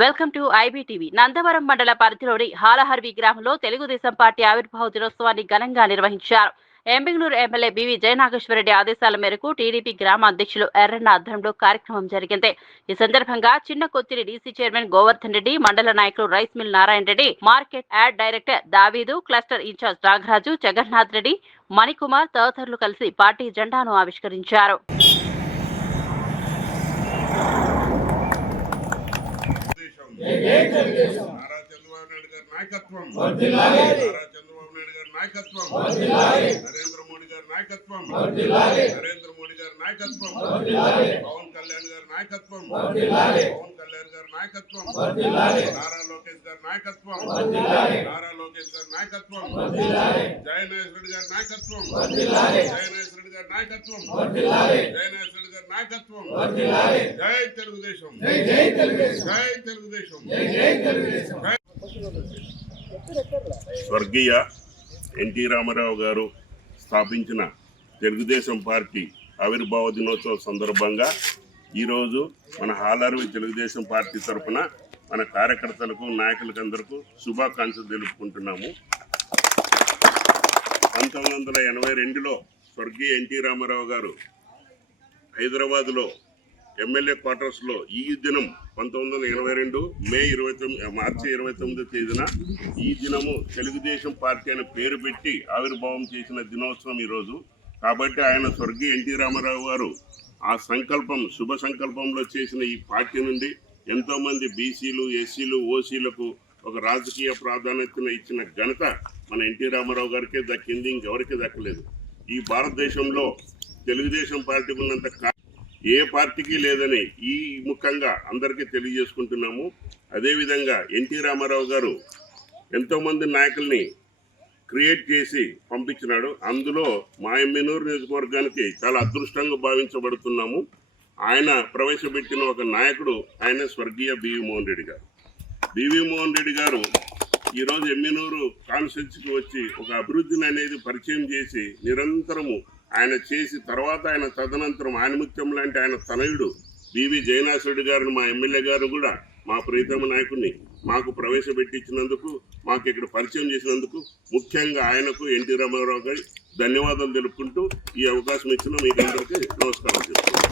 Welcome to IBTV. Nandavaram మండల పరిధిలోని హాలహర్వి గ్రామంలో తెలుగుదేశం పార్టీ ఆవిర్భావ దినోత్సవాన్ని ఘనంగా నిర్వహించారు. ఎంబిగనూరు ఎమ్మెల్యే బివి జయనాగేశ్వరరెడ్డి ఆదేశాల మేరకు టీడీపీ గ్రామ అధ్యక్షులు ఎర్రన్న ఆధ్వర్యంలో కార్యక్రమం జరిగింది. ఈ సందర్భంగా చిన్న కొత్తిరి డీసీ చైర్మన్ గోవర్ధన్ రెడ్డి, మండల నాయకులు rice mill Narayana Reddy, market yard director Daveedu, cluster incharge Nagaraju, Jagannath Reddy, Manikumar తదితరులు కలిసి పార్టీ జెండాను ఆవిష్కరించారు. నారా చంద్రబాబు నాయుడు గారి నాయకత్వం, నారా చంద్రబాబు నాయుడు గారి నాయకత్వం, నరేంద్ర మోడీ గారి నాయకత్వం, నరేంద్ర మోడీ గారి నాయకత్వం, పవన్ కళ్యాణ్ గారి నాయకత్వం, పవన్ కళ్యాణ్ గారి నాయకత్వం, నారా లోకేష్ గారి నాయకత్వం, నారా లోకేష్ గారి నాయకత్వం, జయనాగేశ్వరరెడ్డి గారి నాయకత్వం, జయనాగేశ్వరరెడ్డి గారి నాయకత్వం, జయనాగేశ్వరరెడ్డి గారి నాయకత్వం. జై తెలుగుదేశం, జై తెలుగుదేశం. స్వర్గీయ ఎన్టీ రామారావు గారు స్థాపించిన తెలుగుదేశం పార్టీ ఆవిర్భావ దినోత్సవం సందర్భంగా ఈరోజు మన హాలర్వి తెలుగుదేశం పార్టీ తరఫున మన కార్యకర్తలకు, నాయకులకు అందరికీ శుభాకాంక్షలు తెలుపుకుంటున్నాము. 1982లో స్వర్గీయ ఎన్టీ రామారావు గారు హైదరాబాద్లో ఎమ్మెల్యే క్వార్టర్స్లో ఈ దినం 1982 మార్చి 29వ తేదీన ఈ దినము తెలుగుదేశం పార్టీ అనే పేరు పెట్టి ఆవిర్భావం చేసిన దినోత్సవం ఈరోజు. కాబట్టి ఆయన స్వర్గీయ ఎన్టీ రామారావు గారు ఆ సంకల్పం, శుభ సంకల్పంలో చేసిన ఈ పార్టీ నుండి ఎంతోమంది బీసీలు, ఎస్సీలు, ఓసీలకు ఒక రాజకీయ ప్రాధాన్యతను ఇచ్చిన ఘనత మన ఎన్టీ రామారావు గారికే దక్కింది, ఇంకెవరికి దక్కలేదు. ఈ భారతదేశంలో తెలుగుదేశం పార్టీకి ఉన్నంత ఏ పార్టీకి లేదని ఈ ముఖంగా అందరికీ తెలియజేసుకుంటున్నాము. అదేవిధంగా ఎన్టీ రామారావు గారు ఎంతోమంది నాయకుల్ని క్రియేట్ చేసి పంపించినాడు. అందులో మా ఎమ్మెనూరు నియోజకవర్గానికి చాలా అదృష్టంగా భావించబడుతున్నాము. ఆయన ప్రవేశపెట్టిన ఒక నాయకుడు ఆయన స్వర్గీయ బివి మోహన్ రెడ్డి గారు. బివి మోహన్ రెడ్డి గారు ఈరోజు ఎమ్మెనూరు కాన్స్టిట్యున్సీకి వచ్చి ఒక అభివృద్ధిని అనేది పరిచయం చేసి నిరంతరము ఆయన చేసి తర్వాత ఆయన తదనంతరం ఆనిముత్యం లాంటి ఆయన తనయుడు బివి జయనాగేశ్వరరెడ్డి గారిని, మా ఎమ్మెల్యే గారు కూడా మా ప్రియతమ నాయకుడిని మాకు ప్రవేశపెట్టించినందుకు, మాకు ఇక్కడ పరిచయం చేసినందుకు ముఖ్యంగా ఆయనకు, ఎన్టీ రామారావు గారి ధన్యవాదాలు తెలుపుకుంటూ ఈ అవకాశం ఇచ్చిన మీకు అందరికీ నమస్కారం చెప్తున్నాను.